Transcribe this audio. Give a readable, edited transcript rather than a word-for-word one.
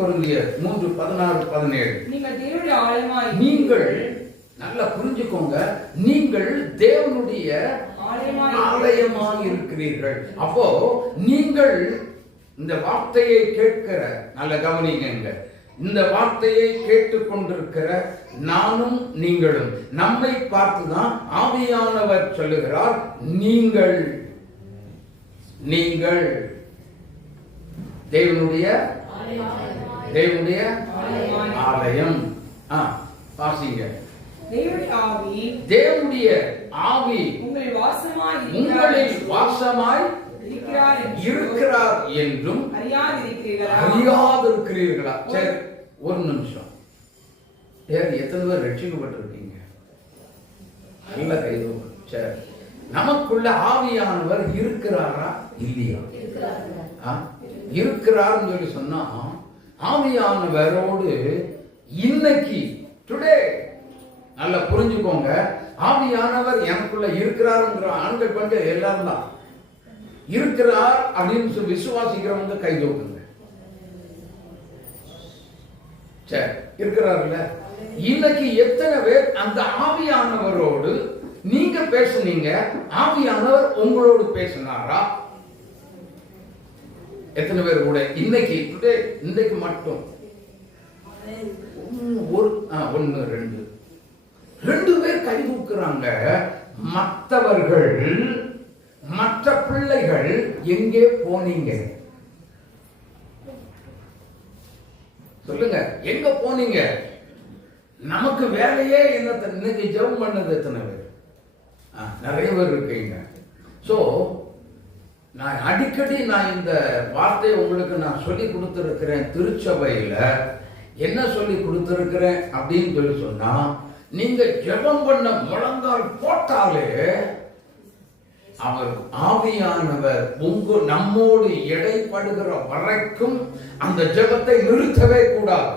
கொரிந்தியர் 3:16-17. நீங்கள் நல்லா புரிஞ்சுக்கோங்க, நீங்கள் தேவனுடைய ஆலயமாக இருக்கிறீர்கள். அப்போ நீங்கள் இந்த வார்த்தையை கேட்கிற, நல்ல கவனிங்க, இந்த வார்த்தையை கேட்டுக்கொண்டிருக்கிற நானும் நீங்களும் நம்மை பார்த்துதான் ஆவியானவர் சொல்லுகிறார், நீங்கள் நீங்கள் தேவனுடைய ஆலயம். வாசிங்க. தேவனுடைய ஆவி உங்களில் வாசமாய் இருக்கிறார் என்றும் அறியாதிருக்கிறீர்களா? சரி, ஒரு நிமிஷம். எத்தனை பேர் ரட்சிக்கப்பட்டிருக்கீங்க? நல்ல கைது. சரி, நமக்குள்ள ஆவியானவர் இருக்கிறாரா இல்லையா? இருக்கிறார் சொல்லி சொன்னா, ஆவியானவரோடு இன்னைக்கு டுடே நல்லா புரிஞ்சுக்கோங்க, ஆவியானவர் எனக்குள்ள இருக்கிறாருங்கிற ஆண்கள் பெண்கள் எல்லாரும் தான் இருக்கிறார் அப்படின்னு சொல்லி விசுவாசிக்கிறவங்க கை தூக்குங்க. சரி, இருக்கிறார்ல. இன்னைக்கு எத்தனை பேர் அந்த ஆவியானவரோடு நீங்க பேசுனீங்க, ஆவியானவர் உங்களோடு பேசினாரா? எத்தனை பேர் கூட இன்னைக்கு இன்றைக்கு மட்டும் ரெண்டு பேர் கை தூக்குறாங்க. மற்றவர்கள், மற்ற பிள்ளைகள் எங்கே போனீங்க? சொல்லுங்க, எங்க போனீங்க? நமக்கு வேலையே என்ன? இன்னைக்கு ஜெபம் பண்ணது எத்தனை பேர்? நிறைய பேர் இருக்கீங்க. சோ நான் அடிக்கடி இந்த வார்த்தையை உங்களுக்கு நான் சொல்லி கொடுத்திருக்கிறேன். திருச்சபையில என்ன சொல்லி கொடுத்திருக்கிறேன் அப்படின்னு சொல்லி சொன்னா, நீங்க ஜெபம் பண்ண முழங்கால் போட்டாலே அவர் ஆவியானவர் நம்மோடு எடைப்படுகிற வரைக்கும் அந்த ஜெபத்தை நிறுத்தவே கூடாது.